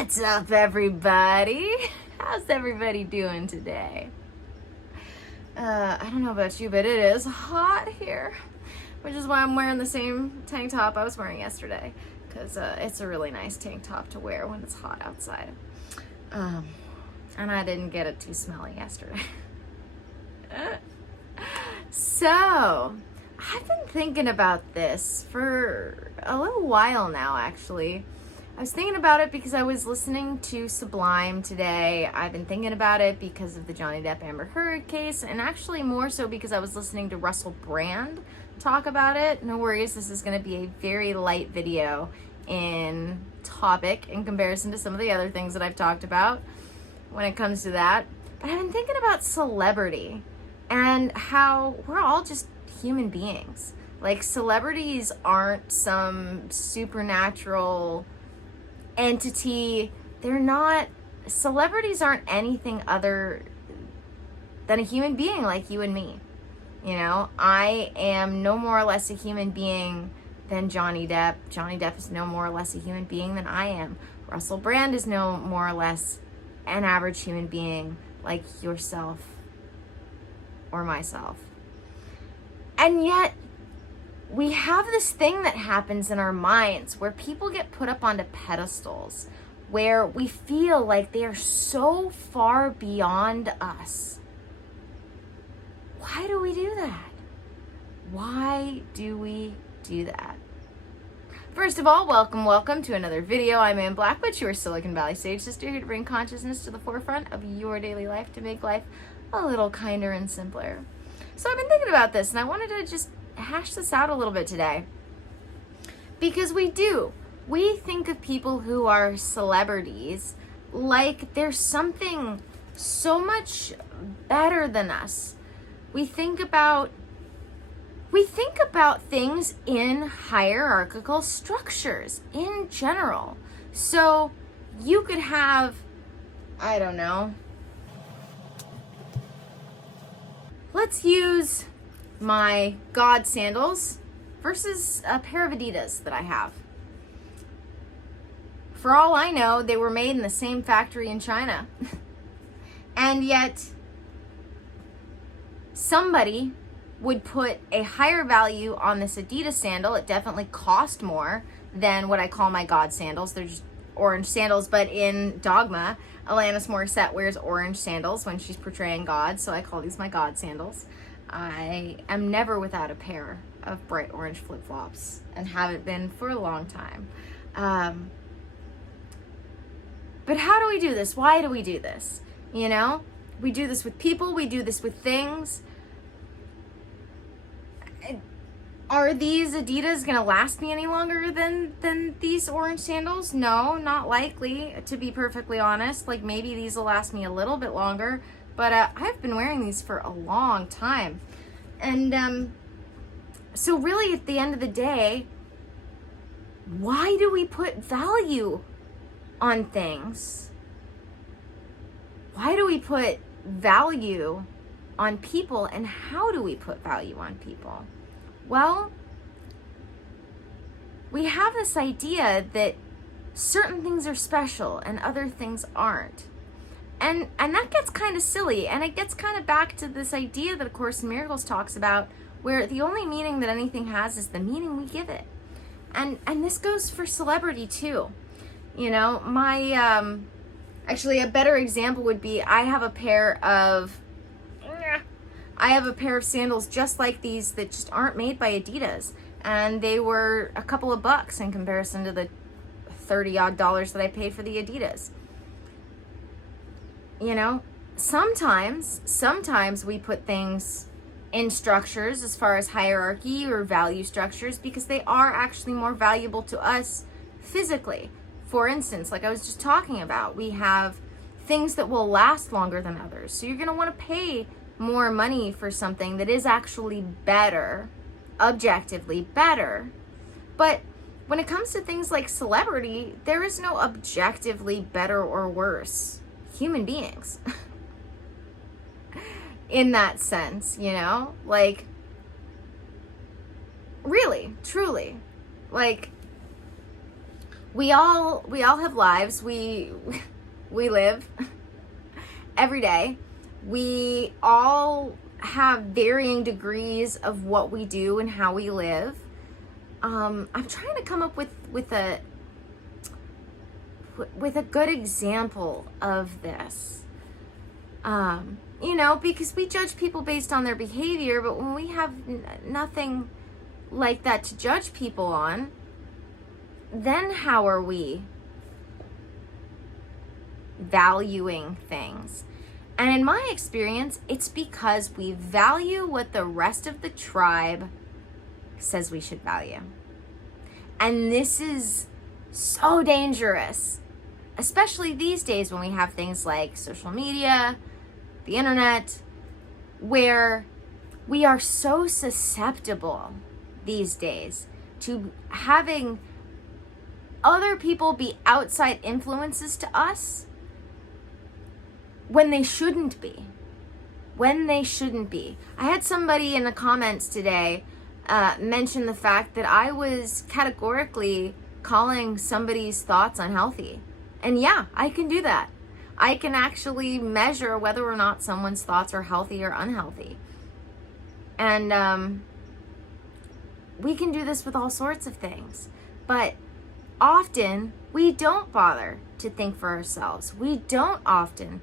What's up, everybody? How's everybody doing today? I don't know about you, but it is hot here, which is why I'm wearing the same tank top I was wearing yesterday, because it's a really nice tank top to wear when it's hot outside. And I didn't get it too smelly yesterday. So, I've been thinking about this for a little while now, actually. I was thinking about it because I was listening to Sublime today. I've been thinking about it because of the Johnny Depp Amber Heard case, and actually more so because I was listening to Russell Brand talk about it. No worries, this is going to be a very light video in topic in comparison to some of the other things that I've talked about when it comes to that. But I've been thinking about celebrity and how we're all just human beings. Like, celebrities aren't some supernatural entity. Celebrities aren't anything other than a human being like you and me. You know, I am no more or less a human being than Johnny Depp. Johnny Depp is no more or less a human being than I am. Russell Brand is no more or less an average human being like yourself or myself. And yet, we have this thing that happens in our minds where people get put up onto pedestals, where we feel like they are so far beyond us. Why do we do that? Why do we do that? First of all, welcome to another video. I'm Ann Blackwood, your Silicon Valley Sage Sister, here to bring consciousness to the forefront of your daily life to make life a little kinder and simpler. So I've been thinking about this, and I wanted to just hash this out a little bit today. Because we think of people who are celebrities like there's something so much better than us. We think about things in hierarchical structures in general. So you could have, I don't know, let's use my God sandals versus a pair of Adidas that I have. For all I know, they were made in the same factory in China. And yet, somebody would put a higher value on this Adidas sandal. It definitely cost more than what I call my God sandals. They're just orange sandals, but in Dogma, Alanis Morissette wears orange sandals when she's portraying God, so I call these my God sandals. I am never without a pair of bright orange flip-flops and haven't been for a long time. But how do we do this? Why do we do this? You know, we do this with people, we do this with things. Are these Adidas gonna last me any longer than these orange sandals? No, not likely, to be perfectly honest. Like, maybe these will last me a little bit longer, but I've been wearing these for a long time. And so really at the end of the day, why do we put value on things? Why do we put value on people, and how do we put value on people? Well, we have this idea that certain things are special and other things aren't. And that gets kind of silly, and it gets kind of back to this idea that A Course in Miracles talks about, where the only meaning that anything has is the meaning we give it. And this goes for celebrity too. You know, actually a better example would be I have a pair of sandals just like these that just aren't made by Adidas, and they were a couple of bucks in comparison to the $30 odd that I paid for the Adidas. You know, sometimes we put things in structures as far as hierarchy or value structures because they are actually more valuable to us physically. For instance, like I was just talking about, we have things that will last longer than others. So you're going to want to pay more money for something that is actually better, objectively better. But when it comes to things like celebrity, there is no objectively better or worse human beings. In that sense, you know? Like, really, truly. Like, we all have lives. We live every day. We all have varying degrees of what we do and how we live. I'm trying to come up with a good example of this. Because we judge people based on their behavior, but when we have nothing like that to judge people on, then how are we valuing things? And in my experience, it's because we value what the rest of the tribe says we should value. And this is so dangerous, especially these days when we have things like social media, the internet, where we are so susceptible these days to having other people be outside influences to us when they shouldn't be. I had somebody in the comments today mention the fact that I was categorically calling somebody's thoughts unhealthy. And yeah, I can do that. I can actually measure whether or not someone's thoughts are healthy or unhealthy. And we can do this with all sorts of things. But often, we don't bother to think for ourselves. We don't often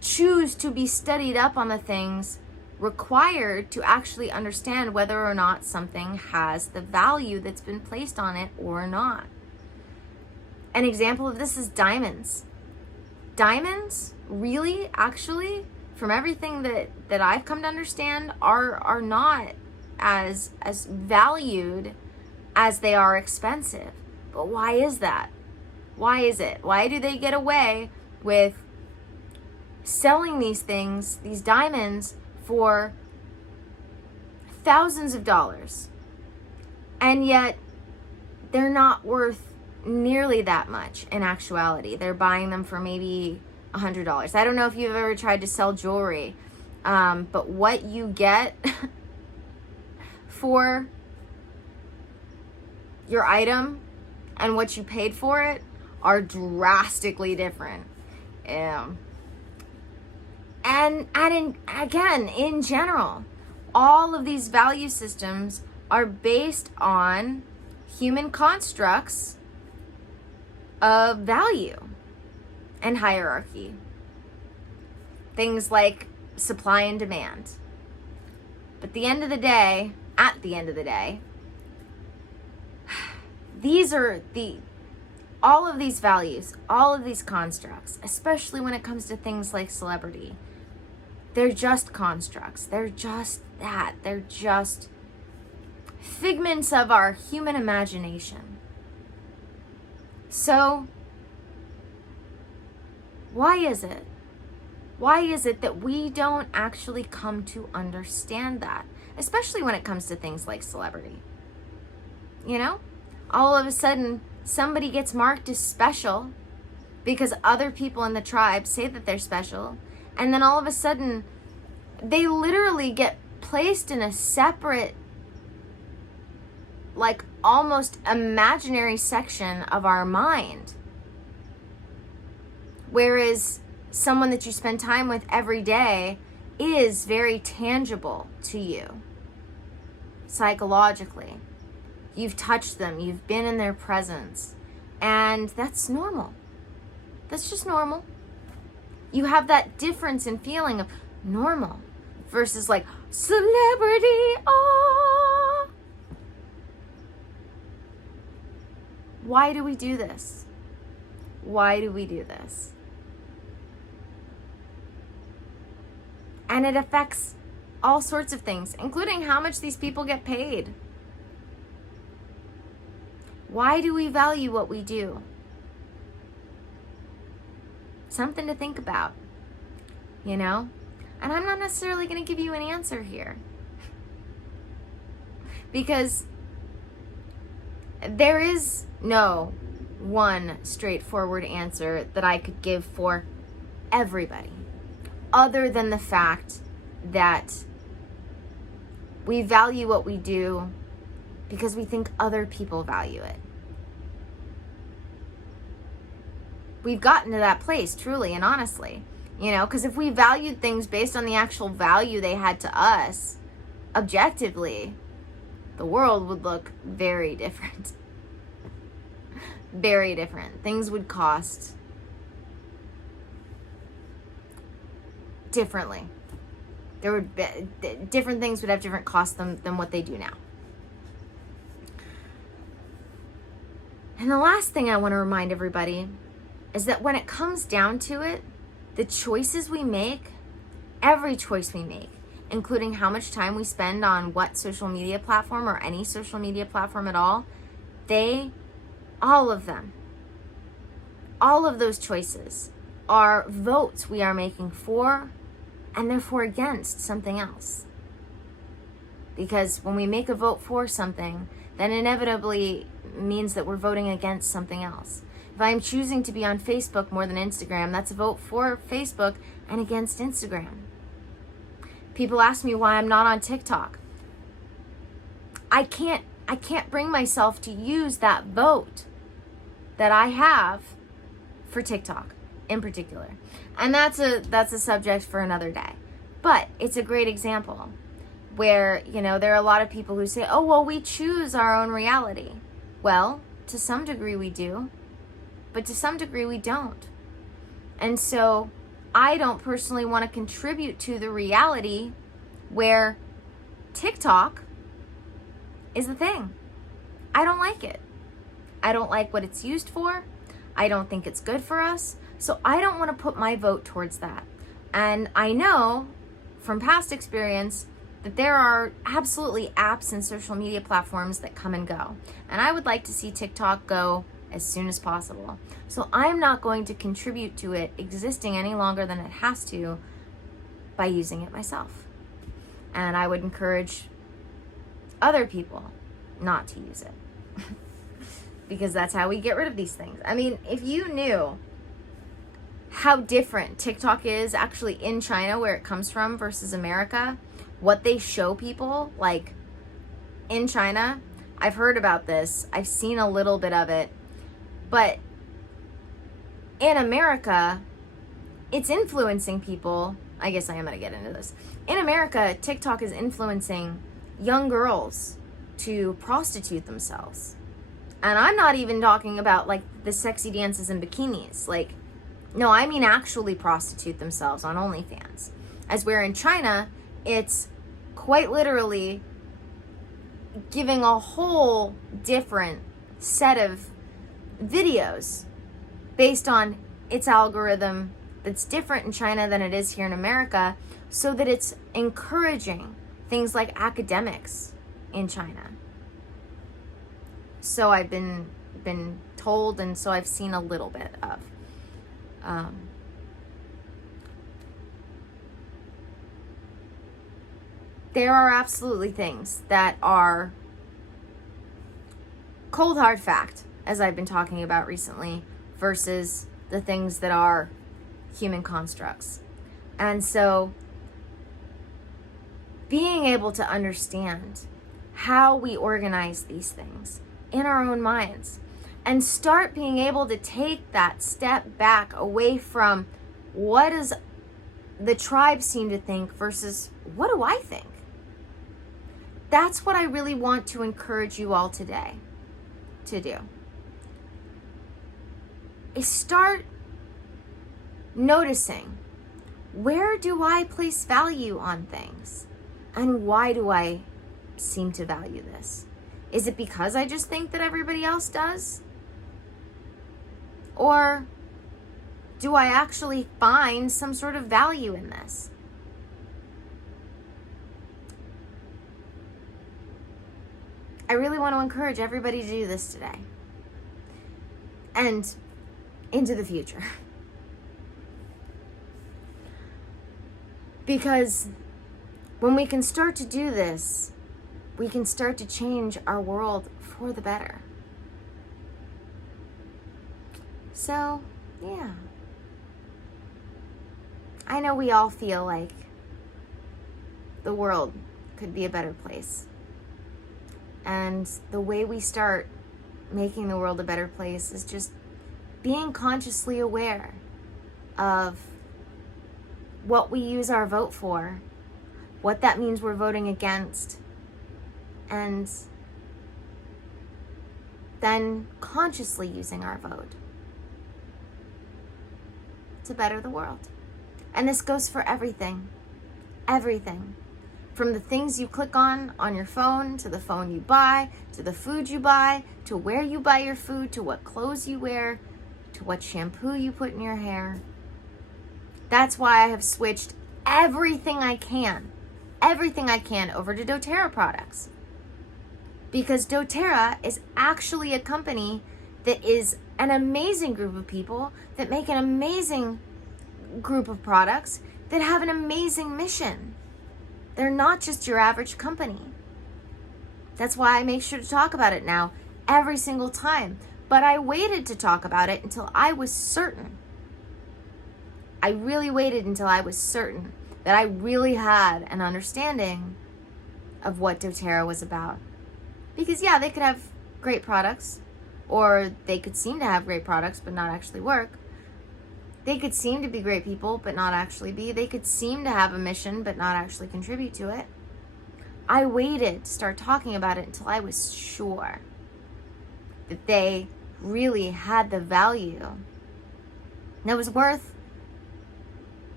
choose to be studied up on the things required to actually understand whether or not something has the value that's been placed on it or not. An example of this is diamonds. Diamonds, really, actually, from everything that I've come to understand, are not as valued as they are expensive. But why is that? Why is it? Why do they get away with selling these things, these diamonds, for thousands of dollars? And yet, they're not worth nearly that much in actuality. They're buying them for maybe $100. I don't know if you've ever tried to sell jewelry, but what you get for your item and what you paid for it are drastically different. And in general, all of these value systems are based on human constructs of value and hierarchy. Things like supply and demand. But at the end of the day, all of these values, all of these constructs, especially when it comes to things like celebrity, they're just constructs. They're just that. They're just figments of our human imagination. So, why is it? Why is it that we don't actually come to understand that? Especially when it comes to things like celebrity. You know? All of a sudden, somebody gets marked as special because other people in the tribe say that they're special. And then all of a sudden, they literally get placed in a separate, like almost imaginary section of our mind. Whereas someone that you spend time with every day is very tangible to you psychologically. You've touched them, you've been in their presence, and that's normal. That's just normal. You have that difference in feeling of normal versus like celebrity, oh. Why do we do this? Why do we do this? And it affects all sorts of things, including how much these people get paid. Why do we value what we do? Something to think about, you know? And I'm not necessarily going to give you an answer here. Because there is no one straightforward answer that I could give for everybody, other than the fact that we value what we do because we think other people value it. we've gotten to that place, truly and honestly. You know, because if we valued things based on the actual value they had to us, objectively, the world would look very different. Very different. Things would cost differently. There would be different things would have different costs than what they do now. And the last thing I want to remind everybody is that when it comes down to it, the choices we make, every choice we make, including how much time we spend on what social media platform or any social media platform at all, all of them, all of those choices are votes we are making for and therefore against something else. Because when we make a vote for something, then inevitably means that we're voting against something else. If I'm choosing to be on Facebook more than Instagram, that's a vote for Facebook and against Instagram. People ask me why I'm not on TikTok. I can't bring myself to use that vote that I have for TikTok in particular. And that's a subject for another day. But it's a great example where, you know, there are a lot of people who say, oh, well, we choose our own reality. Well, to some degree we do, but to some degree we don't. And so I don't personally want to contribute to the reality where TikTok is the thing. I don't like it. I don't like what it's used for. I don't think it's good for us. So I don't want to put my vote towards that. And I know from past experience that there are absolutely apps and social media platforms that come and go. And I would like to see TikTok go as soon as possible. So I'm not going to contribute to it existing any longer than it has to by using it myself. And I would encourage other people not to use it. Because that's how we get rid of these things. I mean, if you knew how different TikTok is actually in China, where it comes from, versus America, what they show people, like in China, I've heard about this, I've seen a little bit of it, but in America, it's influencing people. I guess I am going to get into this. In America, TikTok is influencing young girls to prostitute themselves. And I'm not even talking about like the sexy dances and bikinis. Like, no, I mean actually prostitute themselves on OnlyFans. As where in China, it's quite literally giving a whole different set of videos based on its algorithm that's different in China than it is here in America, so that it's encouraging things like academics in China. So I've been told, and so I've seen a little bit of. There are absolutely things that are cold hard fact, as I've been talking about recently, versus the things that are human constructs. And so being able to understand how we organize these things in our own minds and start being able to take that step back away from what does the tribe seem to think versus what do I think? That's what I really want to encourage you all today to do. Is start noticing, where do I place value on things? And why do I seem to value this? Is it because I just think that everybody else does? Or do I actually find some sort of value in this? I really want to encourage everybody to do this today and into the future. Because when we can start to do this, we can start to change our world for the better. So, yeah. I know we all feel like the world could be a better place. And the way we start making the world a better place is just being consciously aware of what we use our vote for, what that means we're voting against, and then consciously using our vote to better the world. And this goes for everything. Everything. From the things you click on your phone, to the phone you buy, to the food you buy, to where you buy your food, to what clothes you wear, to what shampoo you put in your hair. That's why I have switched everything I can over to dōTERRA products. Because dōTERRA is actually a company that is an amazing group of people that make an amazing group of products that have an amazing mission. They're not just your average company. That's why I make sure to talk about it now every single time. But I waited to talk about it until I was certain. I really waited until I was certain that I really had an understanding of what dōTERRA was about. Because yeah, they could have great products, or they could seem to have great products but not actually work. They could seem to be great people but not actually be. They could seem to have a mission but not actually contribute to it. I waited to start talking about it until I was sure that they really had the value that was worth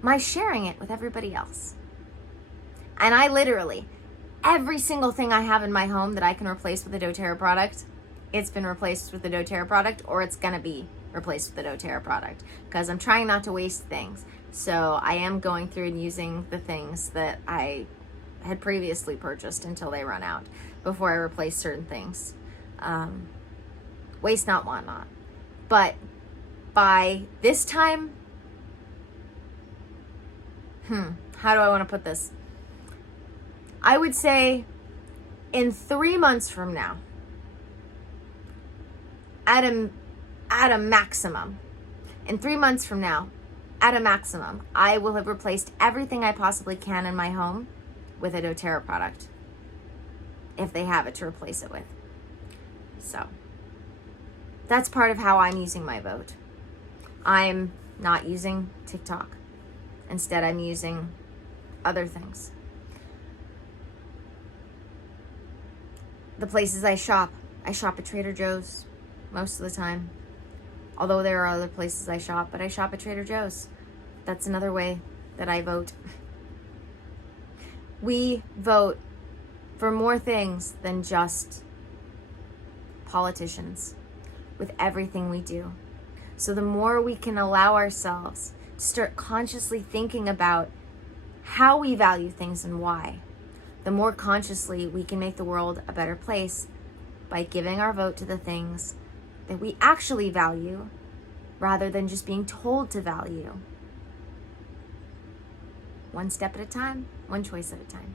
my sharing it with everybody else. And I literally, every single thing I have in my home that I can replace with a dōTERRA product, it's been replaced with the dōTERRA product, or it's going to be replaced with the dōTERRA product, because I'm trying not to waste things. So I am going through and using the things that I had previously purchased until they run out before I replace certain things. Waste not, want not. But by this time, how do I want to put this? I would say in 3 months from now, at a maximum, in 3 months from now, at a maximum, I will have replaced everything I possibly can in my home with a dōTERRA product, if they have it to replace it with. So that's part of how I'm using my vote. I'm not using TikTok. Instead, I'm using other things. The places I shop at Trader Joe's most of the time. Although there are other places I shop, but I shop at Trader Joe's. That's another way that I vote. We vote for more things than just politicians with everything we do. So the more we can allow ourselves to start consciously thinking about how we value things and why, the more consciously we can make the world a better place by giving our vote to the things that we actually value rather than just being told to value. One step at a time, one choice at a time.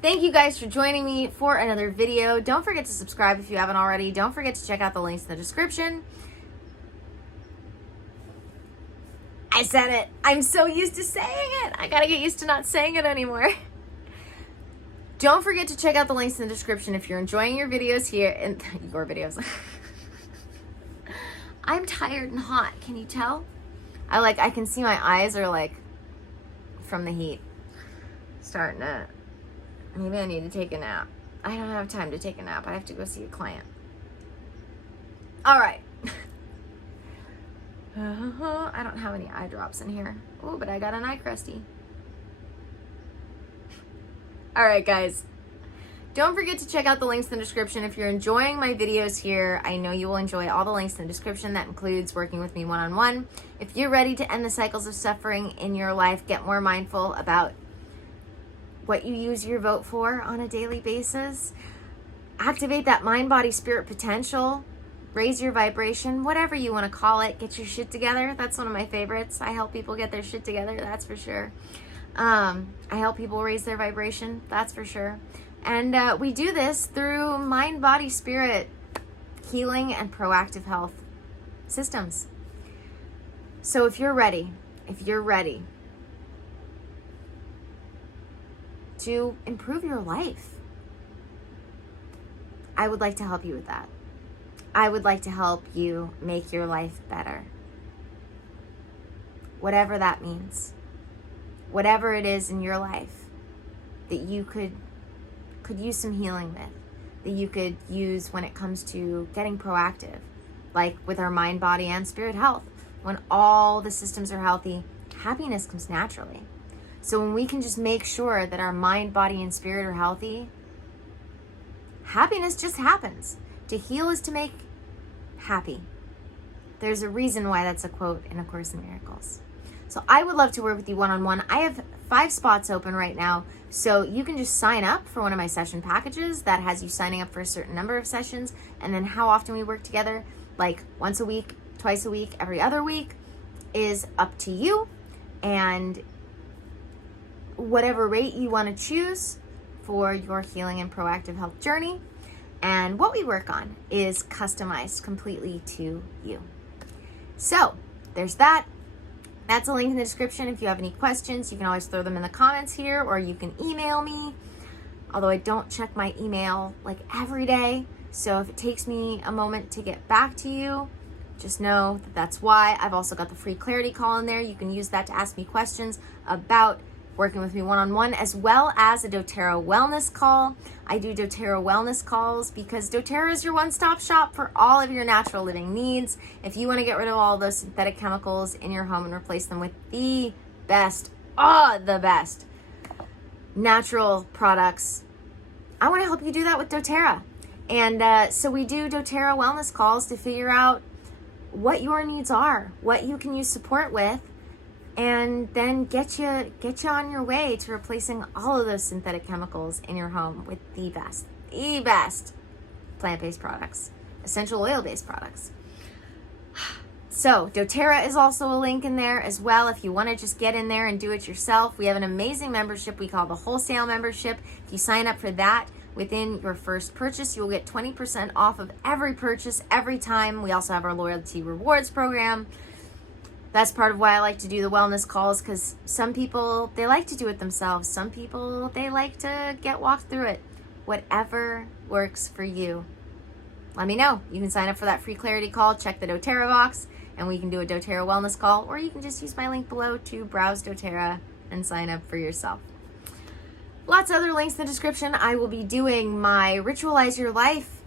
Thank you guys for joining me for another video. Don't forget to subscribe if you haven't already. Don't forget to check out the links in the description. I said it. I'm so used to saying it. I gotta get used to not saying it anymore. Don't forget to check out the links in the description if you're enjoying your videos here and your videos. I'm tired and hot. Can you tell? I can see my eyes are like from the heat starting to. Maybe I need to take a nap. I don't have time to take a nap. I have to go see a client. All right. I don't have any eye drops in here. Oh, but I got an eye crusty. All right, guys. Don't forget to check out the links in the description if you're enjoying my videos here. I know you will enjoy all the links in the description. That includes working with me one-on-one. If you're ready to end the cycles of suffering in your life, get more mindful about what you use your vote for on a daily basis, activate that mind, body, spirit potential, raise your vibration, whatever you want to call it, get your shit together. That's one of my favorites. I help people get their shit together, that's for sure. I help people raise their vibration, that's for sure. And we do this through mind, body, spirit, healing, and proactive health systems. So if you're ready to improve your life, I would like to help you with that. I would like to help you make your life better. Whatever that means. Whatever it is in your life that you could use some healing with, that you could use when it comes to getting proactive, like with our mind, body, and spirit health. When all the systems are healthy, happiness comes naturally. So when we can just make sure that our mind, body, and spirit are healthy, happiness just happens. To heal is to make happy. There's a reason why that's a quote in A Course in Miracles. So I would love to work with you one-on-one. I have 5 spots open right now. So you can just sign up for one of my session packages that has you signing up for a certain number of sessions. And then how often we work together, like once a week, twice a week, every other week, is up to you. And whatever rate you want to choose for your healing and proactive health journey. And what we work on is customized completely to you. So there's that. That's a link in the description. If you have any questions, you can always throw them in the comments here, or you can email me. Although I don't check my email like every day. So if it takes me a moment to get back to you, just know that that's why. I've also got the free clarity call in there. You can use that to ask me questions about working with me one-on-one, as well as a doTERRA wellness call. I do doTERRA wellness calls because doTERRA is your one-stop shop for all of your natural living needs. If you want to get rid of all those synthetic chemicals in your home and replace them with the best natural products, I want to help you do that with doTERRA. And so we do doTERRA wellness calls to figure out what your needs are, what you can use support with, and then get you on your way to replacing all of those synthetic chemicals in your home with the best plant-based products, essential oil-based products. So doTERRA is also a link in there as well if you want to just get in there and do it yourself. We have an amazing membership we call the wholesale membership. If you sign up for that within your first purchase, you'll get 20% off of every purchase every time. We also have our loyalty rewards program. That's part of why I like to do the wellness calls, because some people, they like to do it themselves. Some people, they like to get walked through it. Whatever works for you. Let me know. You can sign up for that free clarity call, check the doTERRA box, and we can do a doTERRA wellness call, or you can just use my link below to browse doTERRA and sign up for yourself. Lots of other links in the description. I will be doing my Ritualize Your Life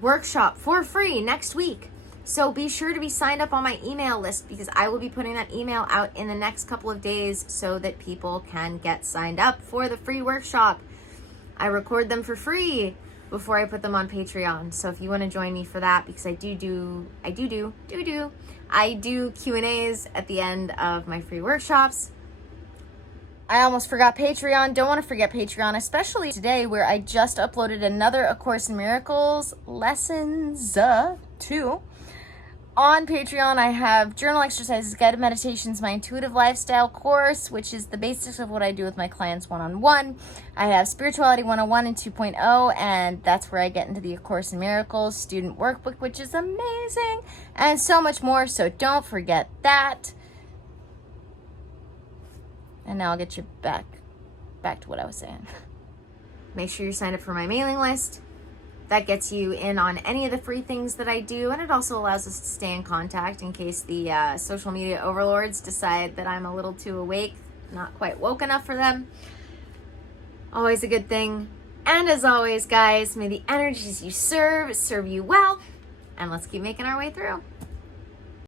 workshop for free next week. So be sure to be signed up on my email list, because I will be putting that email out in the next couple of days so that people can get signed up for the free workshop. I record them for free before I put them on Patreon. So if you want to join me for that, because I do Q&As at the end of my free workshops. I almost forgot Patreon. Don't want to forget Patreon, especially today, where I just uploaded another A Course in Miracles lessons 2. On Patreon, I have journal exercises, guided meditations, my intuitive lifestyle course, which is the basics of what I do with my clients one-on-one. I have Spirituality 101 and 2.0, and that's where I get into the A Course in Miracles student workbook, which is amazing, and so much more, so don't forget that. And now I'll get you back to what I was saying. Make sure you're signed up for my mailing list. That gets you in on any of the free things that I do, and it also allows us to stay in contact in case the social media overlords decide that I'm a little too awake, not quite woke enough for them. Always a good thing. And as always, guys, may the energies you serve you well, and let's keep making our way through.